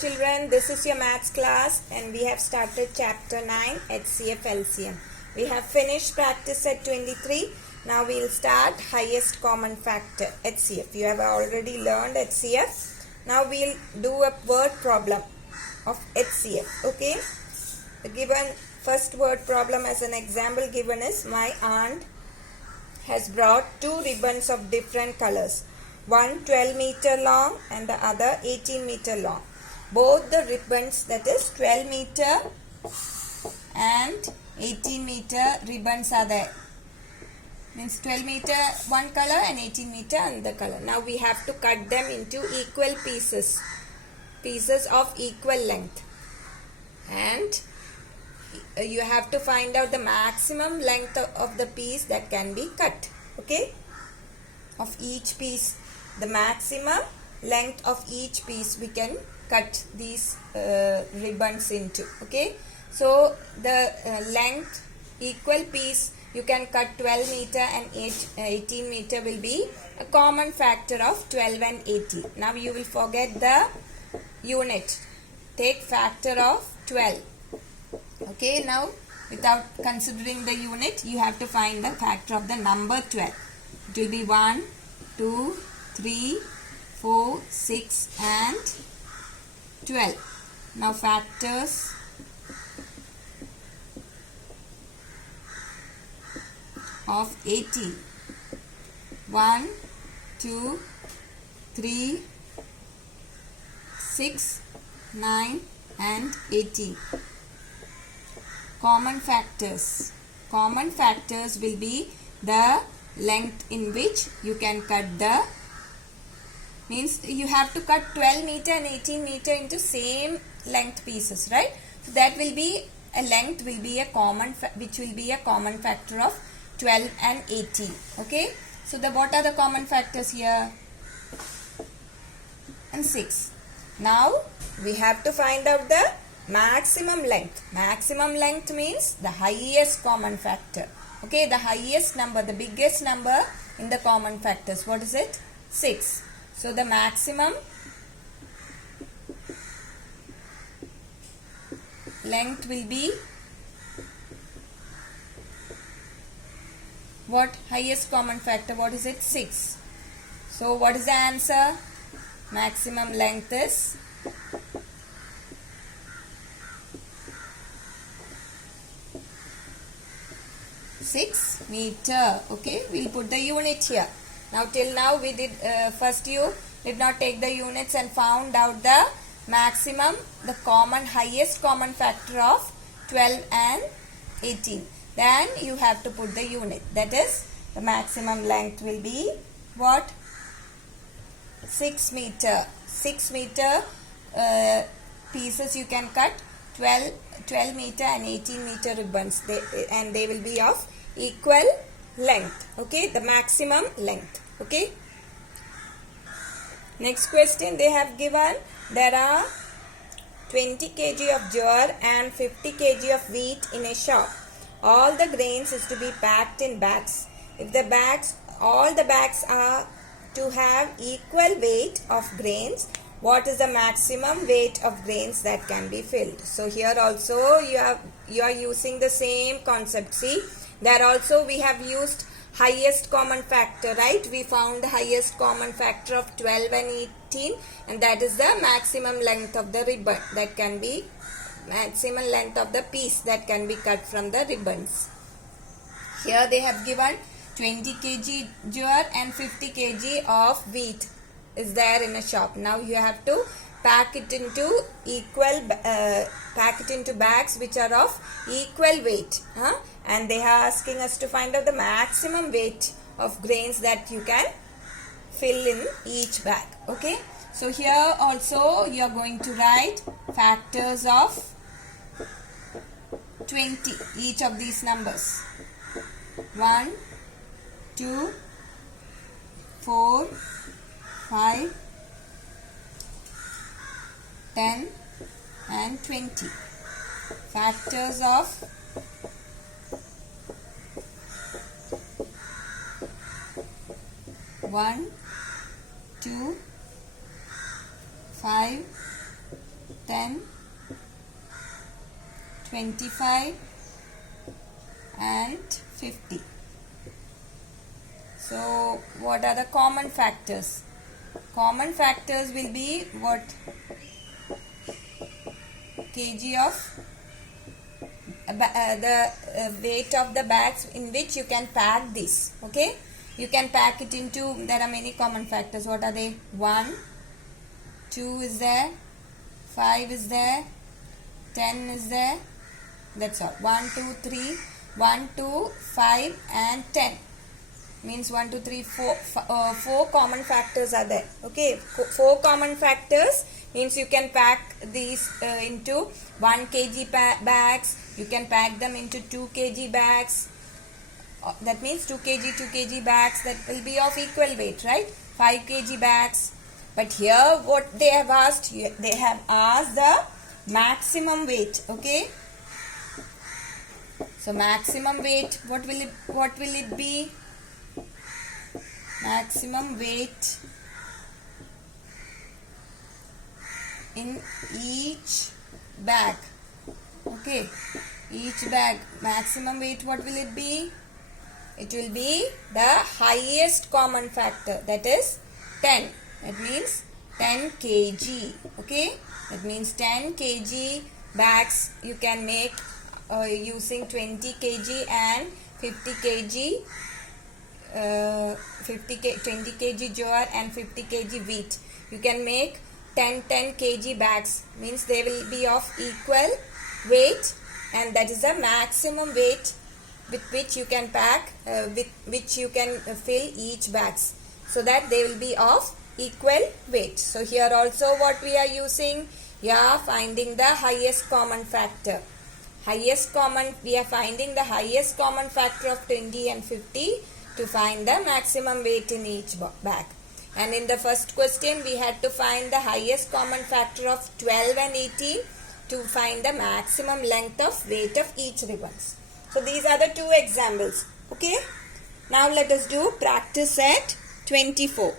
children, this is your maths class and we have started chapter 9 HCF LCM. We have finished practice set 23. Now we will start highest common factor HCF. You have already learned HCF. Now we will do a word problem of HCF. Okay. The given first word problem as an example given is my aunt has brought two ribbons of different colors. One 12 meter long and the other 18 meter long. Both the ribbons, that is 12 meter and 18 meter ribbons are there. Means 12 meter one color and 18 meter another color. Now we have to cut them into equal pieces. Pieces of equal length. And you have to find out the maximum length of the piece that can be cut. Okay? Of each piece. The maximum length of each piece we can cut these ribbons into. Okay, so the length equal piece you can cut 12 meter and 18 meter will be a common factor of 12 and 18. Now you will forget the unit. Take factor of 12. Okay, now without considering the unit you have to find the factor of the number 12. It will be 1, 2, 3, 4, 6 and 12. Now factors of 18. 1, 2, 3, 6, 9 and 18. Common factors. Common factors will be the length in which you can cut the, means you have to cut 12 meter and 18 meter into same length pieces, right? So that will be a length will be a common which will be a common factor of 12 and 18. Okay, so what are the common factors here? And 6. Now we have to find out the maximum length. Maximum length means the highest common factor. Okay, the highest number, the biggest number in the common factors. What is it? 6. So the maximum length will be what? Highest common factor. What is it? 6. So what is the answer? Maximum length is 6 meter. Okay, we'll put the unit here. Now till now we did first you did not take the units and found out the maximum, the common highest common factor of 12 and 18. Then you have to put the unit. That is the maximum length will be what? 6 meter. 6 meter pieces you can cut 12 meter and 18 meter ribbons. They will be of equal length. Okay, the maximum length. Okay. Next question they have given, there are 20 kg of jowar and 50 kg of wheat in a shop. All the grains is to be packed in bags. If the bags, all the bags are to have equal weight of grains, what is the maximum weight of grains that can be filled? So here also you are using the same concept. See, there also we have used highest common factor, right? We found the highest common factor of 12 and 18 and that is the maximum length of the ribbon that can be, maximum length of the piece that can be cut from the ribbons. Here they have given 20 kg jowar and 50 kg of wheat is there in a shop. Now you have to pack it into equal, pack it into bags which are of equal weight. And they are asking us to find out the maximum weight of grains that you can fill in each bag. Okay. So here also you are going to write factors of 20, each of these numbers. 1, 2, 4, 5, 10 and 20. Factors of 1, 2, 5, 10, 25 and 50. So what are the common factors? Common factors will be what? Kg of the weight of the bags in which you can pack this. Okay, you can pack it into, there are many common factors. What are they? 1, 2 is there, 5 is there, 10 is there. That's all. 1, 2, 3, 1, 2, 5 and 10. Means 1, 2, 3, 4, 4 common factors are there. Okay, 4 common factors means you can pack these into 1 kg bags. You can pack them into 2 kg bags. That means 2 kg bags that will be of equal weight, right? 5 kg bags. But here what they have asked, they have asked the maximum weight. Okay. So maximum weight, what will it be? Maximum weight in each bag. Okay, each bag, maximum weight, what will it be? It will be the highest common factor, that is 10. That means 10 kg. Okay, that means 10 kg bags you can make using 20 kg and 50 kg 20 kg jar and 50 kg wheat. You can make 10 kg bags, means they will be of equal weight, and that is the maximum weight with which you can pack, with which you can fill each bags, so that they will be of equal weight. So here also what we are using? Yeah, finding the highest common factor. We are finding the highest common factor of 20 and 50 to find the maximum weight in each bag. And in the first question we had to find the highest common factor of 12 and 18 to find the maximum length of weight of each ribbons. So these are the 2 examples. Okay. Now let us do practice set 24.